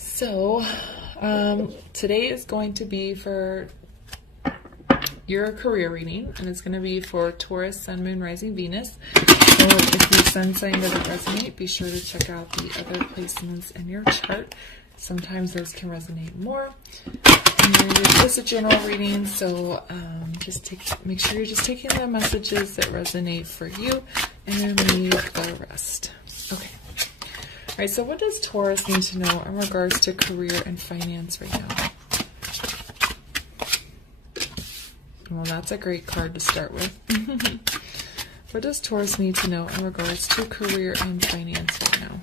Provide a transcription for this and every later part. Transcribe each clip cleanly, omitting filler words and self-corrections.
So, today is going to be for your career reading, and it's going to be for Taurus, Sun, Moon, Rising, Venus. So if your sun sign doesn't resonate, be sure to check out the other placements in your chart. Sometimes those can resonate more. And this is a general reading, so make sure you're just taking the messages that resonate for you and leave the rest. Okay. All right, so what does Taurus need to know in regards to career and finance right now? Well, that's a great card to start with. What does Taurus need to know in regards to career and finance right now?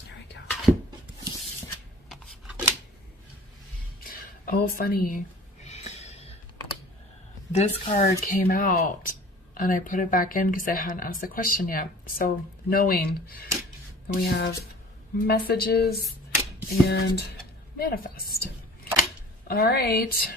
There we go. Oh, funny. This card came out and I put it back in because I hadn't asked the question yet. So knowing that we have messages and manifest. All right.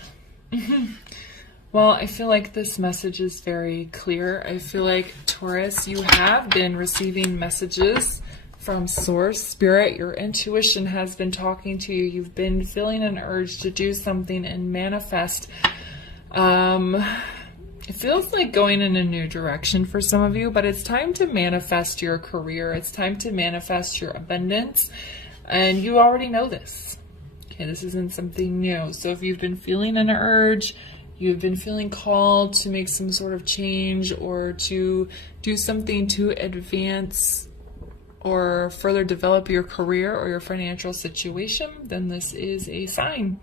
Well, I feel like this message is very clear. I feel like, Taurus, you have been receiving messages from Source, Spirit. Your intuition has been talking to you. You've been feeling an urge to do something and manifest. It feels like going in a new direction for some of you, but it's time to manifest your career. It's time to manifest your abundance. And you already know this. Okay, this isn't something new. So if you've been feeling an urge, you've been feeling called to make some sort of change or to do something to advance or further develop your career or your financial situation, then this is a sign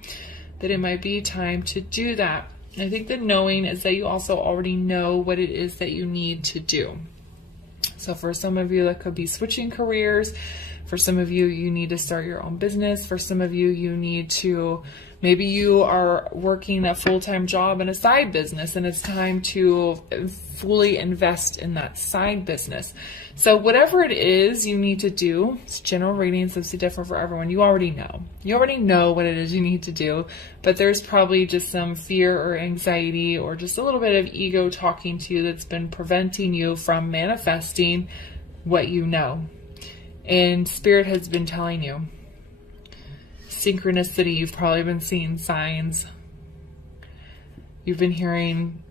that it might be time to do that. And I think the knowing is that you also already know what it is that you need to do. So for some of you, that could be switching careers. For some of you, you need to start your own business. For some of you, you need to, maybe you are working a full-time job and a side business, and it's time to fully invest in that side business. So whatever it is you need to do, it's general readings, so it's different for everyone. You already know. You already know what it is you need to do, but there's probably just some fear or anxiety or just a little bit of ego talking to you that's been preventing you from manifesting what you know. And Spirit has been telling you. Synchronicity, you've probably been seeing signs. You've been hearing,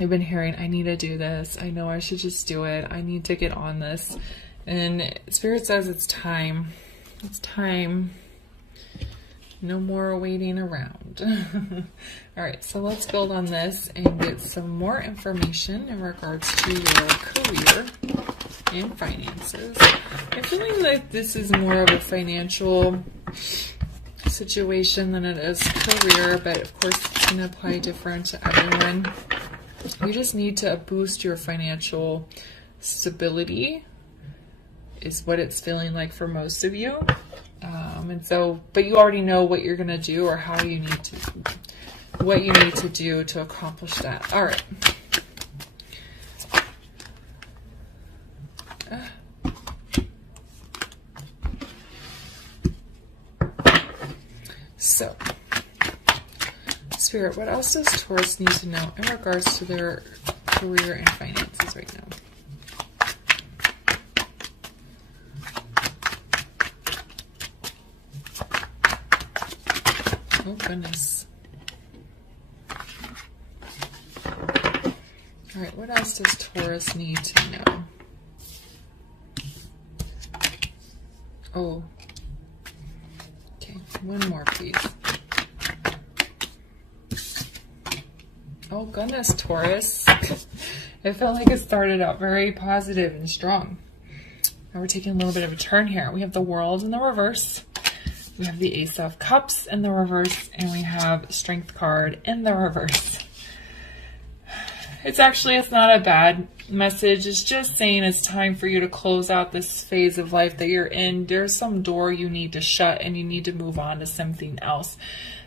I need to do this. I know I should just do it. I need to get on this. And Spirit says it's time. It's time. No more waiting around. All right, so let's build on this and get some more information in regards to your career and finances. I'm feeling like this is more of a financial situation than it is career, but of course it's going to apply different to everyone. You just need to boost your financial stability is what it's feeling like for most of you. But you already know what you're going to do or how you need to, what you need to do to accomplish that. All right. So, Spirit, what else does Taurus need to know in regards to their career and finances right now? Oh, goodness. All right, what else does Taurus need to know? Oh. Okay, one more, please. Oh, goodness, Taurus. It felt like it started out very positive and strong. Now we're taking a little bit of a turn here. We have the World in the reverse. We have the Ace of Cups in the reverse, and we have Strength card in the reverse. It's not a bad message. It's just saying it's time for you to close out this phase of life that you're in. There's some door you need to shut, and you need to move on to something else.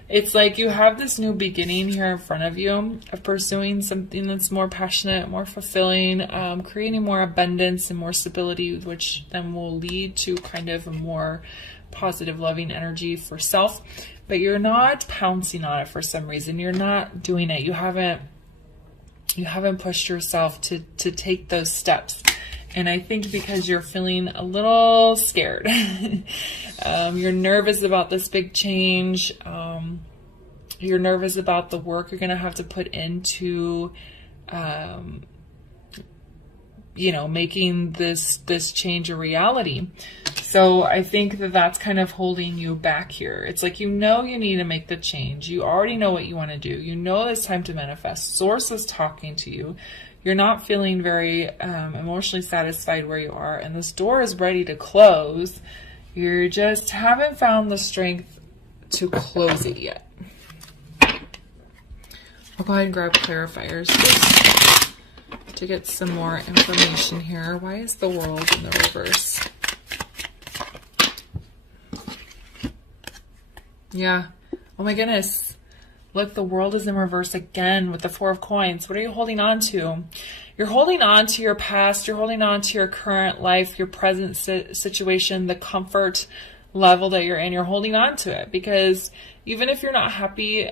It's like you have this new beginning here in front of you of pursuing something that's more passionate, more fulfilling, creating more abundance and more stability, which then will lead to kind of a more positive, loving energy for self. But you're not pouncing on it for some reason. You're not doing it. You haven't pushed yourself to take those steps. And I think because you're feeling a little scared, you're nervous about this big change. You're nervous about the work you're going to have to put into, making this change a reality. So I think that that's kind of holding you back here. It's like, you need to make the change. You already know what you want to do. You know it's time to manifest. Source is talking to you. You're not feeling very emotionally satisfied where you are, and this door is ready to close. You just haven't found the strength to close it yet. I'll go ahead and grab clarifiers to get some more information here. Why is the World in the reverse? Yeah. Oh my goodness. Look, the World is in reverse again with the Four of Coins. What are you holding on to? You're holding on to your past. You're holding on to your current life, your present situation, the comfort level that you're in. You're holding on to it because even if you're not happy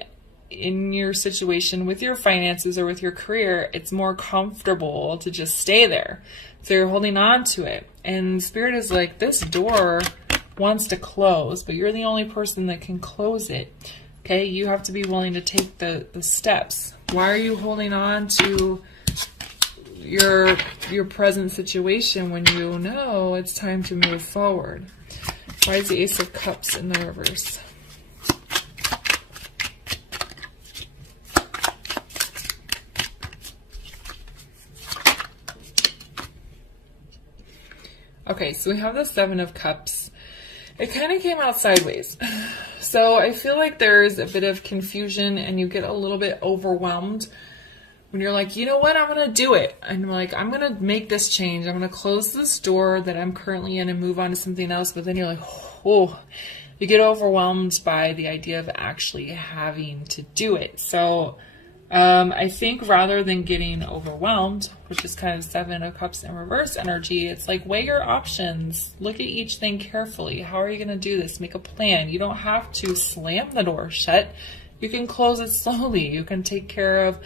in your situation with your finances or with your career, it's more comfortable to just stay there. So you're holding on to it. And Spirit is like, this door wants to close, but you're the only person that can close it. Okay, you have to be willing to take the steps. Why are you holding on to your present situation when you know it's time to move forward? Why is the Ace of Cups in the reverse? Okay, so we have the Seven of Cups. It kind of came out sideways. So I feel like there's a bit of confusion and you get a little bit overwhelmed when you're like, you know what, I'm going to do it. And like, I'm going to make this change. I'm going to close this door that I'm currently in and move on to something else. But then you're like, oh, you get overwhelmed by the idea of actually having to do it. So I think rather than getting overwhelmed, which is kind of Seven of Cups in reverse energy, it's like, weigh your options. Look at each thing carefully. How are you going to do this? Make a plan. You don't have to slam the door shut. You can close it slowly. You can take care of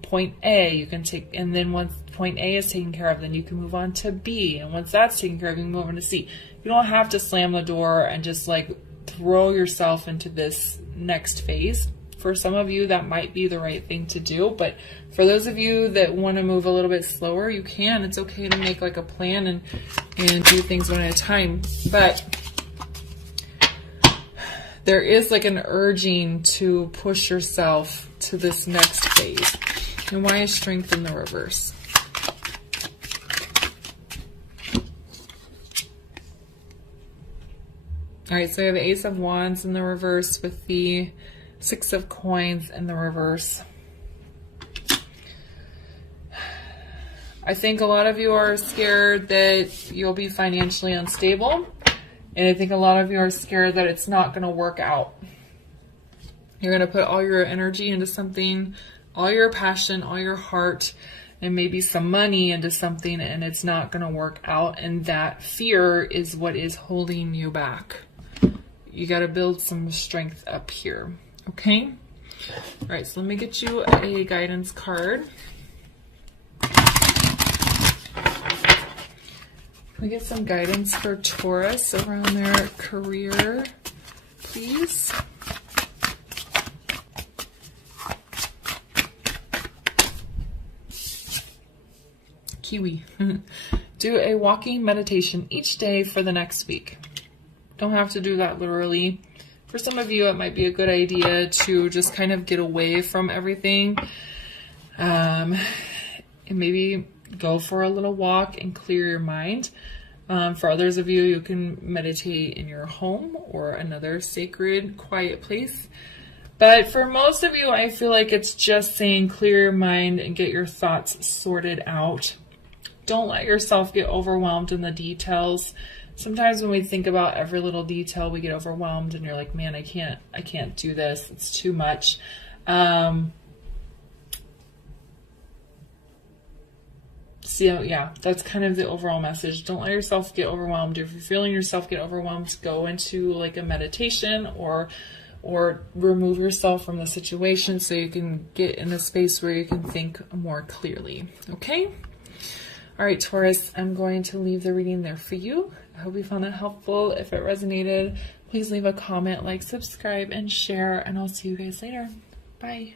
point A. And then once point A is taken care of, then you can move on to B. And once that's taken care of, you can move on to C. You don't have to slam the door and just like throw yourself into this next phase. For some of you, that might be the right thing to do, but for those of you that want to move a little bit slower, you can. It's okay to make like a plan and do things one at a time, but there is like an urging to push yourself to this next phase. And why is Strength in the reverse? All right, so we have Ace of Wands in the reverse with the Six of Coins in the reverse. I think a lot of you are scared that you'll be financially unstable. And I think a lot of you are scared that it's not going to work out. You're going to put all your energy into something, all your passion, all your heart, and maybe some money into something, and it's not going to work out. And that fear is what is holding you back. You got to build some strength up here. Okay? All right, so let me get you a guidance card. Can we get some guidance for Taurus around their career, please? Kiwi. Do a walking meditation each day for the next week. Don't have to do that literally. For some of you, it might be a good idea to just kind of get away from everything. And maybe go for a little walk and clear your mind. For others of you, you can meditate in your home or another sacred, quiet place. But for most of you, I feel like it's just saying clear your mind and get your thoughts sorted out. Don't let yourself get overwhelmed in the details. Sometimes when we think about every little detail, we get overwhelmed and you're like, man, I can't do this. It's too much. So yeah, that's kind of the overall message. Don't let yourself get overwhelmed. If you're feeling yourself get overwhelmed, go into like a meditation or remove yourself from the situation so you can get in a space where you can think more clearly. Okay? All right, Taurus, I'm going to leave the reading there for you. I hope you found that helpful. If it resonated, please leave a comment, like, subscribe, and share, and I'll see you guys later. Bye.